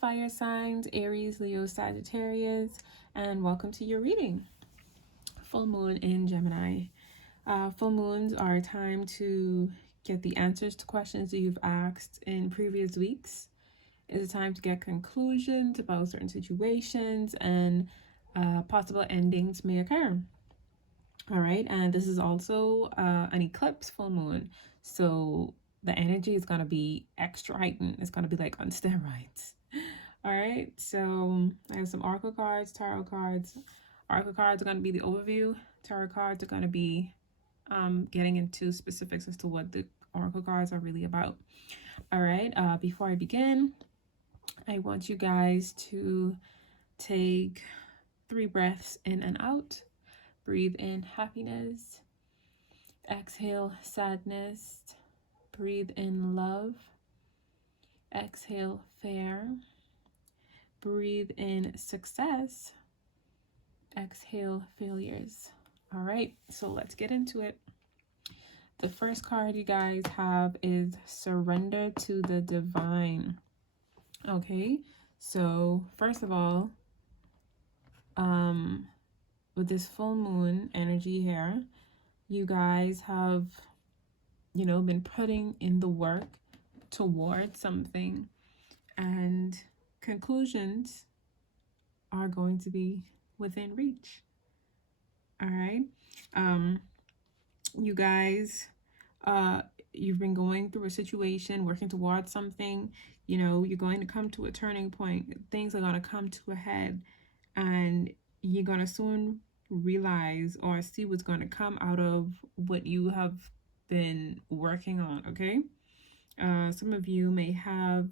fire signs, Aries, Leo, Sagittarius, and welcome to your reading. Full moon in Gemini. Full moons are a time to get the answers to questions that you've asked in previous weeks. It's a time to get conclusions about certain situations, and possible endings may occur. All right, and this is also an eclipse full moon, so the energy is going to be extra heightened. It's going to be like on steroids. All right, so I have some oracle cards, tarot cards. Oracle cards are going to be the overview. Tarot cards are going to be getting into specifics as to what the oracle cards are really about. All right, before I begin, I want you guys to take 3 breaths in and out. Breathe in happiness. Exhale sadness. Breathe in love. Exhale fear. Breathe in success. Exhale failures. All right, so let's get into it. The first card you guys have is surrender to the divine. Okay, so first of all, with this full moon energy here, you guys have, been putting in the work towards something, and conclusions are going to be within reach. All right. You guys, you've been going through a situation, working towards something, you're going to come to a turning point. Things are going to come to a head, and you're going to soon realize or see what's going to come out of what you have been working on. Okay. Some of you may have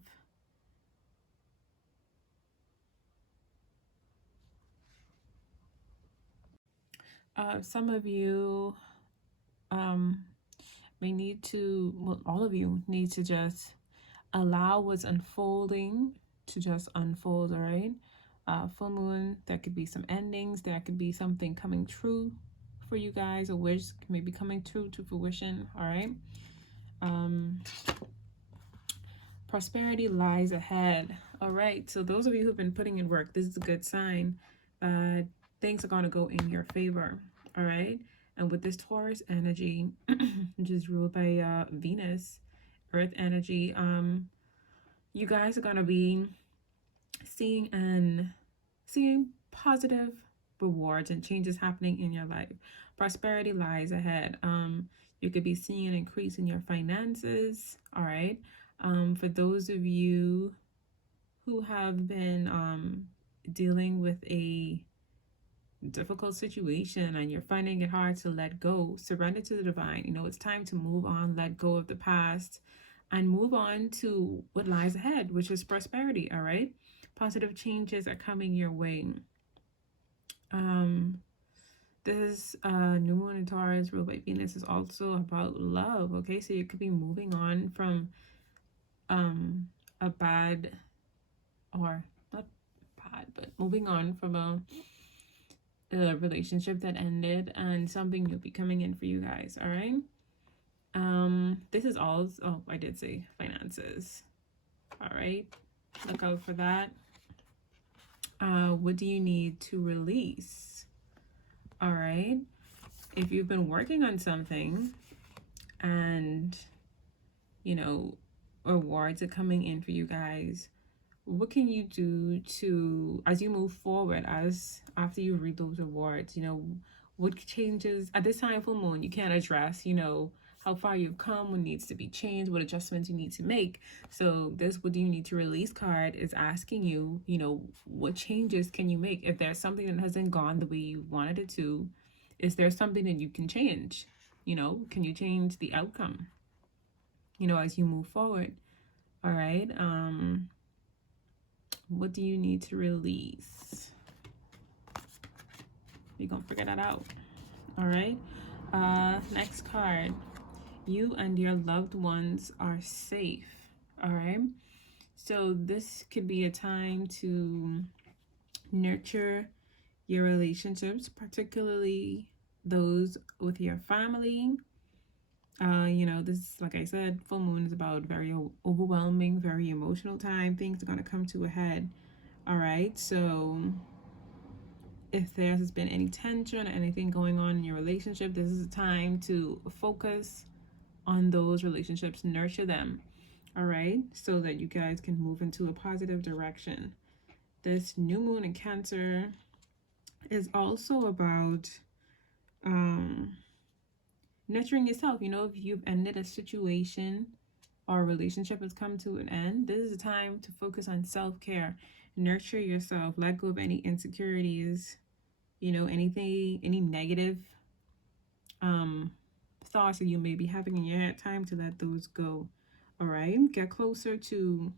may need to, well, all of you need to just allow what's unfolding to just unfold. All right. Full moon, there could be some endings, there could be something coming true for you guys, a wish may be coming true to fruition. All right. Prosperity lies ahead. All right, so those of you who've been putting in work, this is a good sign. Things are going to go in your favor. All right, and with this Taurus energy, which is ruled by Venus, Earth energy, you guys are going to be seeing positive rewards and changes happening in your life. Prosperity lies ahead. You could be seeing an increase in your finances. All right. For those of you who have been dealing with a difficult situation and you're finding it hard to let go, surrender to the divine. It's time to move on, let go of the past, and move on to what lies ahead, which is prosperity. All right. Positive changes are coming your way. This new moon in Taurus ruled by Venus is also about love. Okay, so you could be moving on from a bad, or not bad, but moving on from a relationship that ended, and something new be coming in for you guys. All right. This is all, oh, I did say finances. All right, look out for that. What do you need to release? All right, if you've been working on something and rewards are coming in for you guys, what can you do to, as you move forward, after you read those rewards, what changes at this time, full moon, you can't address how far you've come, what needs to be changed, what adjustments you need to make. So this what do you need to release card is asking you, what changes can you make? If there's something that hasn't gone the way you wanted it to, is there something that you can change? Can you change the outcome, as you move forward? All right. What do you need to release? We're gonna figure that out. All right. Next card. You and your loved ones are safe. All right. So this could be a time to nurture your relationships, particularly those with your family. You know, this, like I said, full moon is about very overwhelming, very emotional time. Things are going to come to a head. All right. So if there has been any tension or anything going on in your relationship, this is a time to focus on those relationships, nurture them. All right. So that you guys can move into a positive direction. This new moon in Cancer is also about nurturing yourself. You know, if you've ended a situation or a relationship has come to an end, this is a time to focus on self-care. Nurture yourself. Let go of any insecurities, you know, anything, any negative thoughts that you may be having in your head. Time to let those go. All right. Get closer to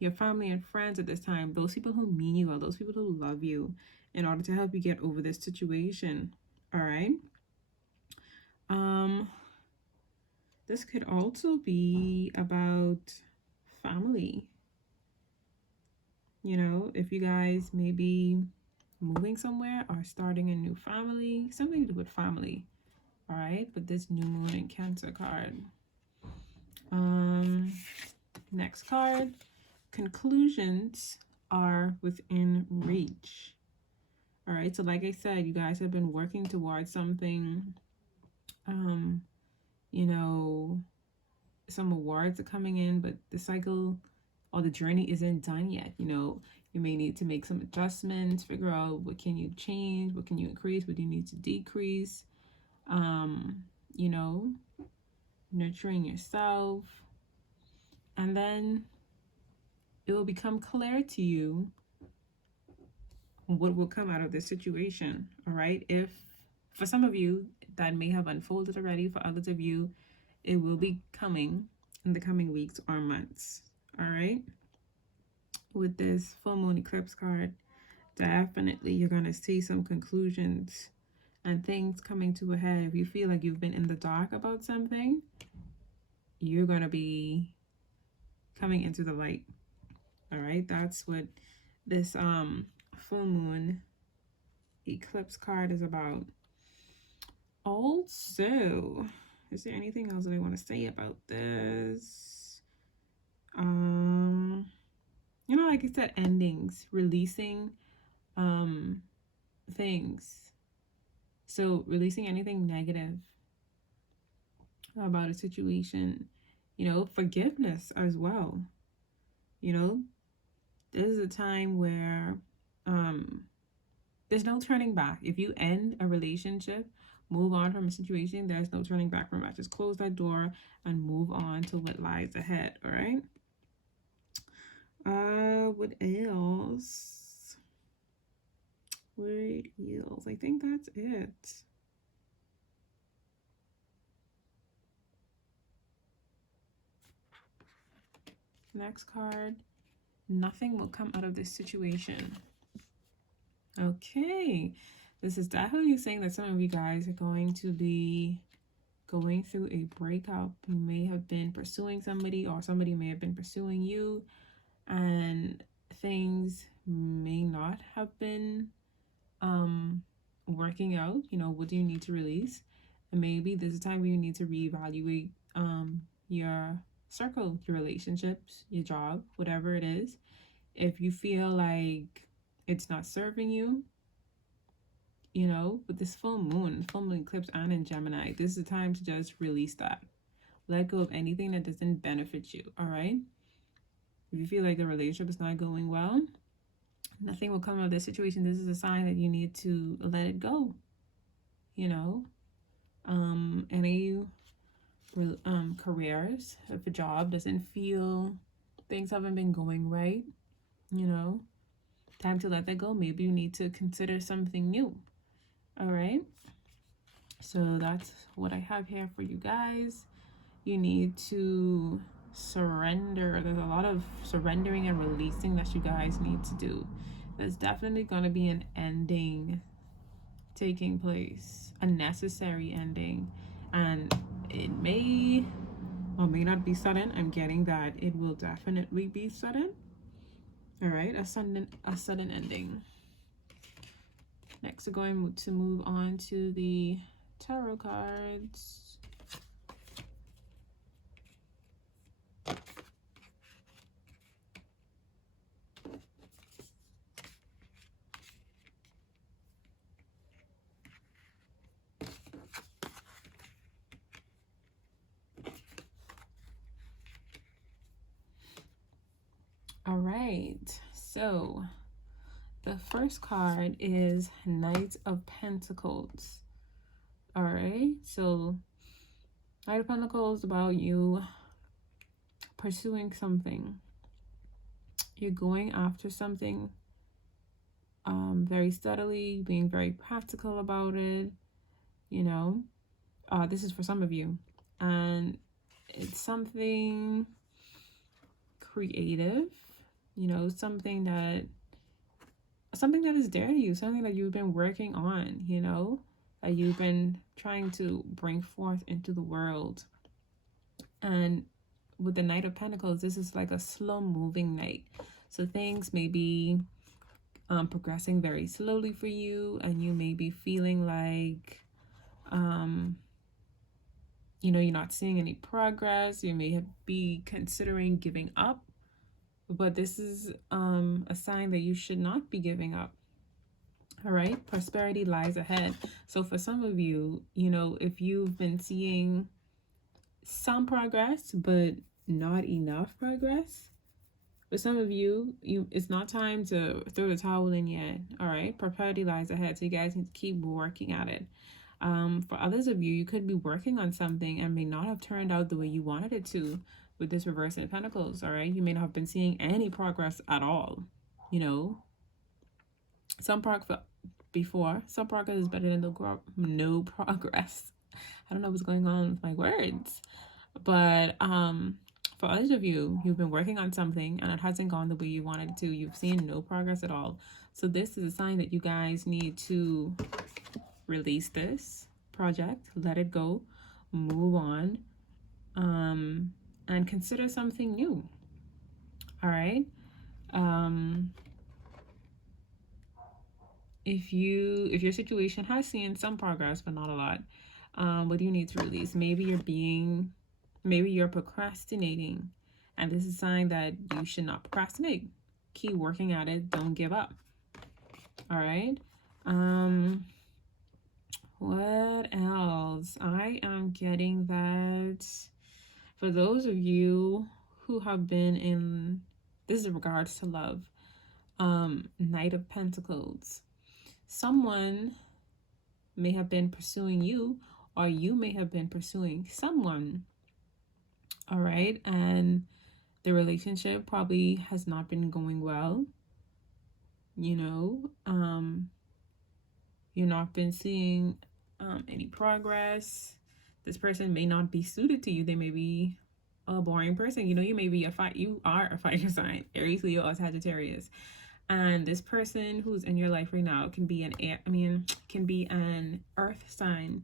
your family and friends at this time. Those people who mean you well, those people who love you, in order to help you get over this situation. All right. This could also be about family. You know, if you guys may be moving somewhere or starting a new family, something to do with family. All right, but this new moon in Cancer card. Next card, conclusions are within reach. All right, so like I said, you guys have been working towards something. You know, some awards are coming in, but the cycle or the journey isn't done yet. You know, you may need to make some adjustments, figure out what can you change, what can you increase, what do you need to decrease. You know, nurturing yourself, and then it will become clear to you what will come out of this situation. All right, if for some of you that may have unfolded already, for others of you it will be coming in the coming weeks or months. All right, with this full moon eclipse card, definitely you're going to see some conclusions and things coming to a head. If you feel like you've been in the dark about something, you're going to be coming into the light. All right, that's what this full moon eclipse card is about. Also, is there anything else that I want to say about this? You know, like I said, endings, releasing things. So releasing anything negative about a situation, you know, forgiveness as well. You know, this is a time where there's no turning back. If you end a relationship, move on from a situation, there's no turning back from that. Just close that door and move on to what lies ahead. All right. What else? What else? I think that's it. Next card. Nothing will come out of this situation. Okay. This is definitely saying that some of you guys are going to be going through a breakup. You may have been pursuing somebody, or somebody may have been pursuing you, and things may not have been working out. You know, what do you need to release? And maybe this is a time where you need to reevaluate your circle, your relationships, your job, whatever it is. If you feel like it's not serving you, you know, with this full moon eclipse and in Gemini, this is a time to just release that. Let go of anything that doesn't benefit you. All right. If you feel like the relationship is not going well, nothing will come out of this situation. This is a sign that you need to let it go. You know, any careers, if a job doesn't feel, things haven't been going right, you know, time to let that go. Maybe you need to consider something new. All right. So that's what I have here for you guys. You need to surrender. There's a lot of surrendering and releasing that you guys need to do. There's definitely going to be an ending taking place, a necessary ending, and it may or may not be sudden. I'm getting that it will definitely be sudden. All right, a sudden ending. Next, we're going to move on to the tarot cards. All right, so the first card is Knight of Pentacles. All right, so Knight of Pentacles is about you pursuing something. You're going after something very steadily, being very practical about it, you know. This is for some of you. And it's something creative, you know, something that is dear to you, something that you've been working on, you know, that you've been trying to bring forth into the world. And with the Knight of Pentacles, this is like a slow moving knight. So things may be progressing very slowly for you, and you may be feeling like, you know, you're not seeing any progress. You may be considering giving up, but this is a sign that you should not be giving up. All right, prosperity lies ahead. So for some of you, you know, if you've been seeing some progress but not enough progress, for some of you, it's not time to throw the towel in yet. All right, prosperity lies ahead, so you guys need to keep working at it. For others of you, you could be working on something and may not have turned out the way you wanted it to with this reverse in Pentacles. All right, you may not have been seeing any progress at all. You know, some progress is better than no progress. I don't know what's going on with my words, but for others of you, you've been working on something and it hasn't gone the way you wanted it to. You've seen no progress at all. So this is a sign that you guys need to release this project, let it go, move on, and consider something new. All right. If your situation has seen some progress but not a lot, what do you need to release? Maybe you're procrastinating, and this is a sign that you should not procrastinate. Keep working at it. Don't give up. All right. What else? I am getting that for those of you who have been in, this is in regards to love, Knight of Pentacles. Someone may have been pursuing you, or you may have been pursuing someone. All right, and the relationship probably has not been going well. You know, you're not been seeing any progress. This person may not be suited to you. They may be a boring person. You know, you are a fire sign, Aries, Leo, or Sagittarius. And this person who's in your life right now can be an earth sign,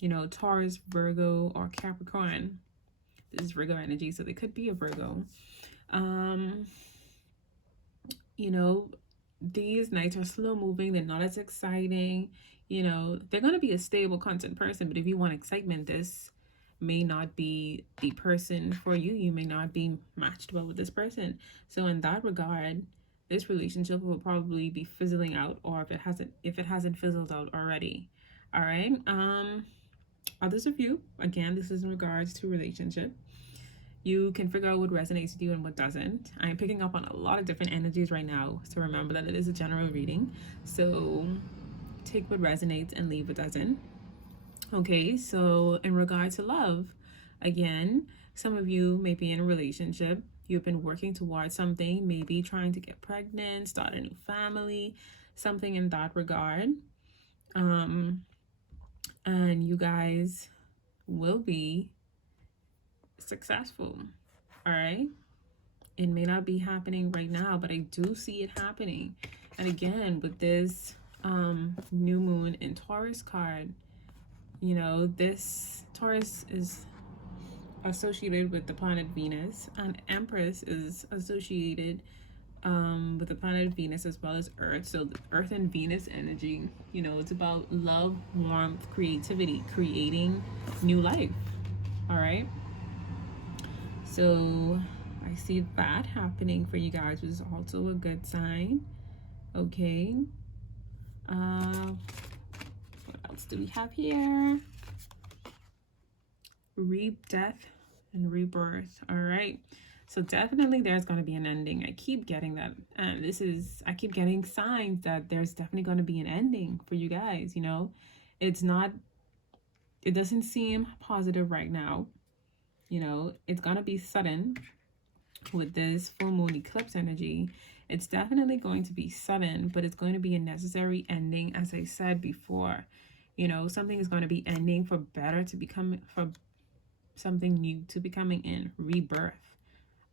you know, Taurus, Virgo, or Capricorn. This is Virgo energy, so they could be a Virgo. You know, these nights are slow moving. They're not as exciting. You know, they're going to be a stable, constant person, but if you want excitement, this may not be the person for you. You may not be matched well with this person. So in that regard, this relationship will probably be fizzling out, or if it hasn't fizzled out already. All right. Others of you, again, this is in regards to relationship. You can figure out what resonates with you and what doesn't. I'm picking up on a lot of different energies right now, so remember that it is a general reading. So take what resonates and leave what doesn't. Okay, so in regard to love, again, some of you may be in a relationship. You've been working towards something, maybe trying to get pregnant, start a new family, something in that regard. And you guys will be successful. All right, it may not be happening right now, but I do see it happening. And again, with this new moon in Taurus card, you know, this Taurus is associated with the planet Venus, and Empress is associated with the planet Venus as well as Earth. So the Earth and Venus energy, you know, it's about love, warmth, creativity, creating new life. All right, so I see that happening for you guys, which is also a good sign. Okay, what else do we have here? Death and rebirth. All right, So definitely there's going to be an ending. I keep getting that. And I keep getting signs that there's definitely going to be an ending for you guys, you know. It's not, it doesn't seem positive right now. You know, it's going to be sudden with this full moon eclipse energy. It's definitely going to be sudden, but it's going to be a necessary ending, as I said before. You know, something is going to be ending for better to become, for something new to be coming in, rebirth.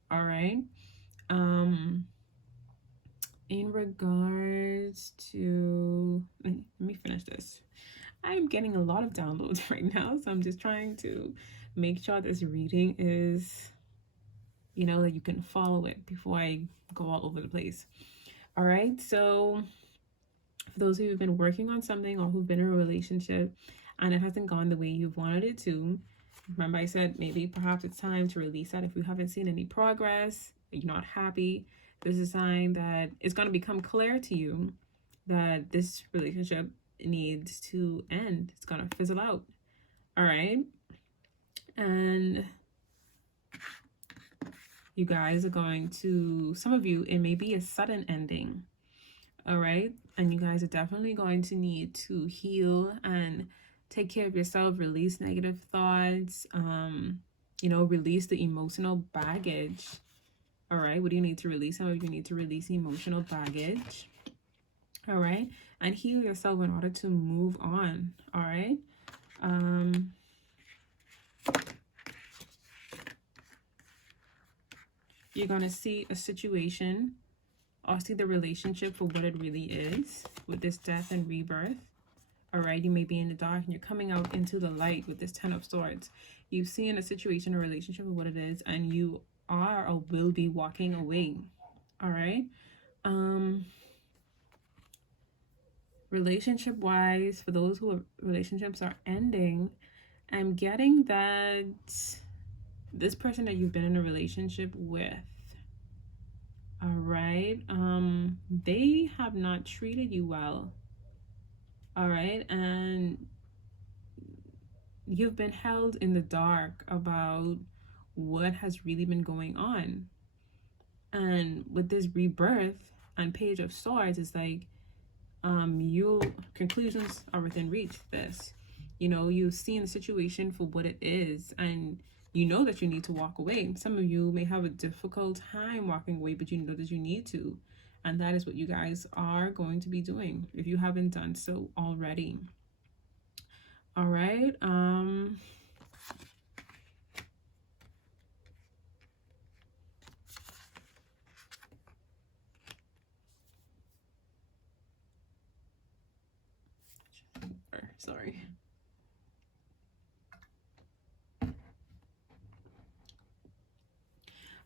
All right. In regards to, let me finish this. I'm getting a lot of downloads right now, so I'm just trying to make sure this reading is, you know, that you can follow it before I go all over the place. All right. So for those of you who've been working on something or who've been in a relationship and it hasn't gone the way you've wanted it to, remember I said maybe perhaps it's time to release that. If you haven't seen any progress, you're not happy, this is a sign that it's going to become clear to you that this relationship needs to end. It's going to fizzle out. All right. And you guys are going to, some of you, it may be a sudden ending. All right. And you guys are definitely going to need to heal and take care of yourself, release negative thoughts, you know, release the emotional baggage. All right. What do you need to release? Some of you need to release emotional baggage. All right. And heal yourself in order to move on. All right. You're going to see a situation or see the relationship for what it really is with this death and rebirth. All right, you may be in the dark and you're coming out into the light with this 10 of Swords. You've seen a situation or relationship of what it is, and you are or will be walking away. All right. Relationship wise, for those who relationships are ending, I'm getting that this person that you've been in a relationship with, all right, they have not treated you well. All right. And you've been held in the dark about what has really been going on. And with this rebirth and Page of Swords, it's like your conclusions are within reach. This, you know, you've seen the situation for what it is, and you know that you need to walk away. Some of you may have a difficult time walking away, but you know that you need to, and that is what you guys are going to be doing if you haven't done so already. All right. Sorry.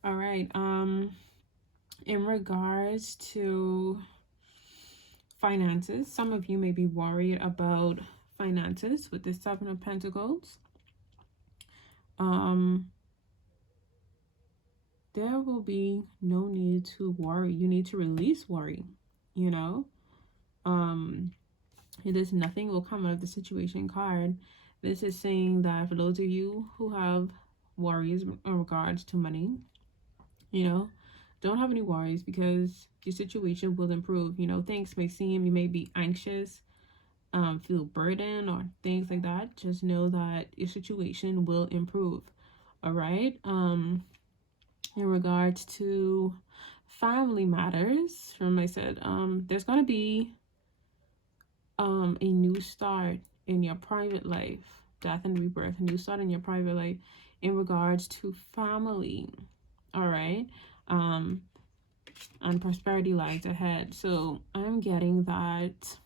All right. In regards to finances, some of you may be worried about finances with the 7 of Pentacles. There will be no need to worry. You need to release worry, you know. There's nothing will come out of the situation card. This is saying that for those of you who have worries in regards to money, you know, don't have any worries because your situation will improve. You know, things may seem, you may be anxious, feel burdened or things like that. Just know that your situation will improve. All right. In regards to family matters, from I said, there's going to be a new start in your private life, death and rebirth, a new start in your private life in regards to family. All right. And prosperity lies ahead. So I'm getting that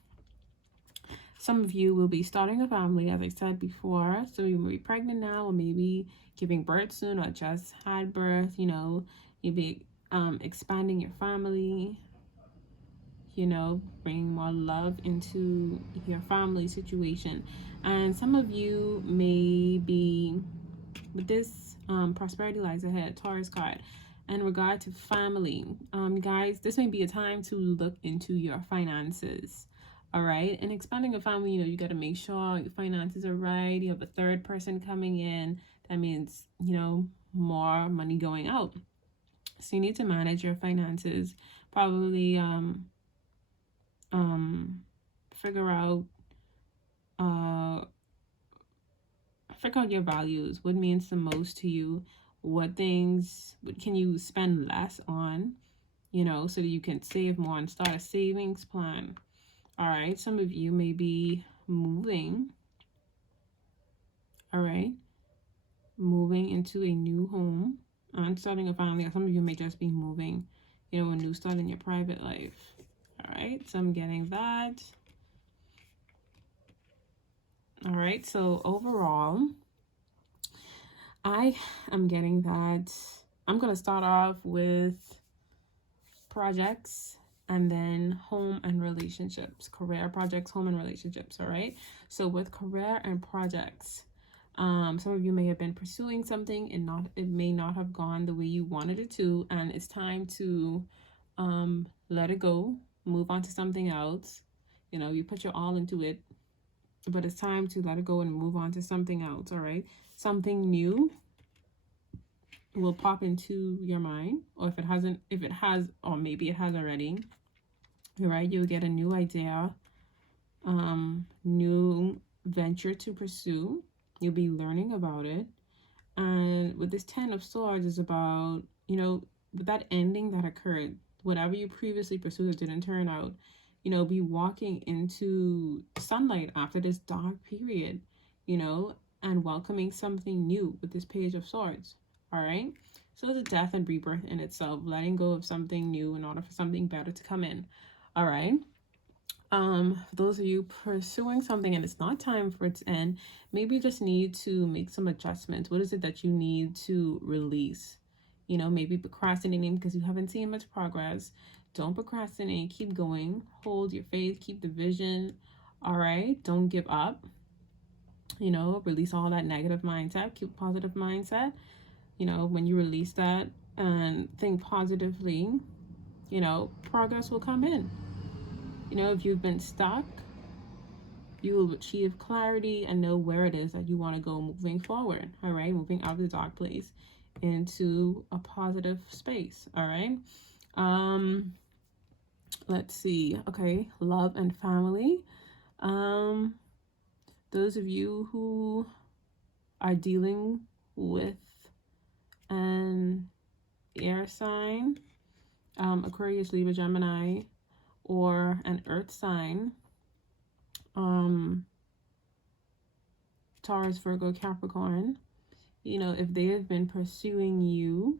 some of you will be starting a family, as I said before. So you may be pregnant now, or maybe giving birth soon, or just had birth. You know, you'll be expanding your family, you know, bringing more love into your family situation. And some of you may be, with this prosperity lies ahead, Taurus card, in regard to family, guys, this may be a time to look into your finances. All right. And expanding a family, you know, you got to make sure your finances are right. You have a third person coming in. That means, you know, more money going out. So you need to manage your finances, probably figure out your values, what means the most to you, what things can you spend less on, you know, so that you can save more and start a savings plan. All right, some of you may be moving, all right, moving into a new home and starting a family. Some of you may just be moving, you know, a new start in your private life. All right, so I'm getting that. All right, so overall, I am getting that I'm going to start off with projects and then home and relationships. Career, projects, home, and relationships. All right, so with career and projects, some of you may have been pursuing something and it may not have gone the way you wanted it to, and it's time to let it go, move on to something else. You know, you put your all into it, but it's time to let it go and move on to something else. All right, something new will pop into your mind, or if it has, or maybe it has already. All right, you'll get a new idea, new venture to pursue. You'll be learning about it. And with this 10 of Swords is about, you know, with that ending that occurred, whatever you previously pursued that didn't turn out, you know, be walking into sunlight after this dark period, you know, and welcoming something new with this Page of Swords. All right, so it's a death and rebirth in itself, letting go of something new in order for something better to come in. All right, for those of you pursuing something and it's not time for it to end, maybe you just need to make some adjustments. What is it that you need to release? You know, maybe procrastinating because you haven't seen much progress. Don't procrastinate, keep going, hold your faith, keep the vision. All right, don't give up. You know, release all that negative mindset, keep positive mindset. You know, when you release that and think positively, you know, progress will come in. You know, if you've been stuck, you will achieve clarity and know where it is that you want to go moving forward. All right, moving out of the dark place into a positive space. All right, let's see. Okay, love and family. Those of you who are dealing with an air sign, Aquarius, Libra, Gemini, or an earth sign, Taurus, Virgo, Capricorn, you know, if they have been pursuing you,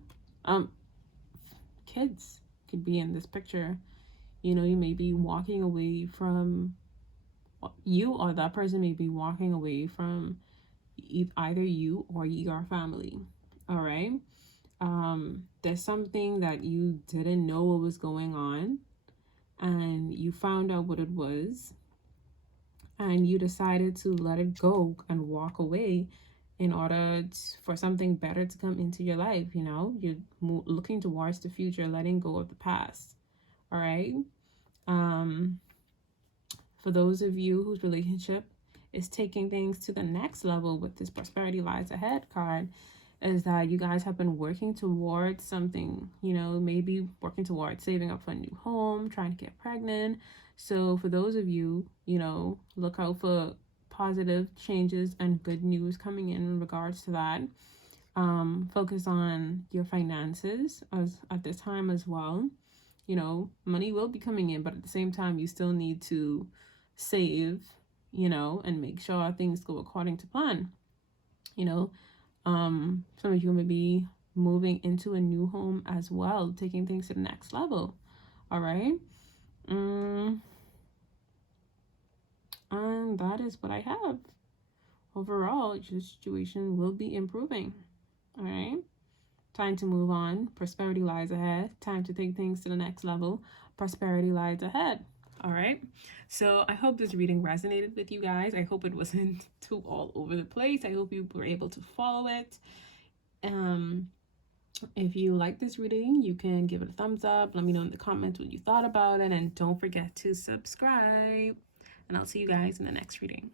kids could be in this picture. You know, you may be walking away from, you or that person may be walking away from either you or your family. All right, there's something that you didn't know what was going on, and you found out what it was, and you decided to let it go and walk away in order for something better to come into your life. You know, you're looking towards the future, letting go of the past. All right, for those of you whose relationship is taking things to the next level with this Prosperity Lies Ahead card, is that you guys have been working towards something, you know, maybe working towards saving up for a new home, trying to get pregnant. So for those of you, you know, look out for positive changes and good news coming in regards to that. Focus on your finances at this time as well. You know, money will be coming in, but at the same time, you still need to save, you know, and make sure things go according to plan. You know, some of you may be moving into a new home as well, taking things to the next level. All right. And that is what I have. Overall, your situation will be improving. All right. Time to move on. Prosperity lies ahead. Time to take things to the next level. Prosperity lies ahead. All right. So I hope this reading resonated with you guys. I hope it wasn't too all over the place. I hope you were able to follow it. If you like this reading, you can give it a thumbs up. Let me know in the comments what you thought about it. And don't forget to subscribe. And I'll see you guys in the next reading.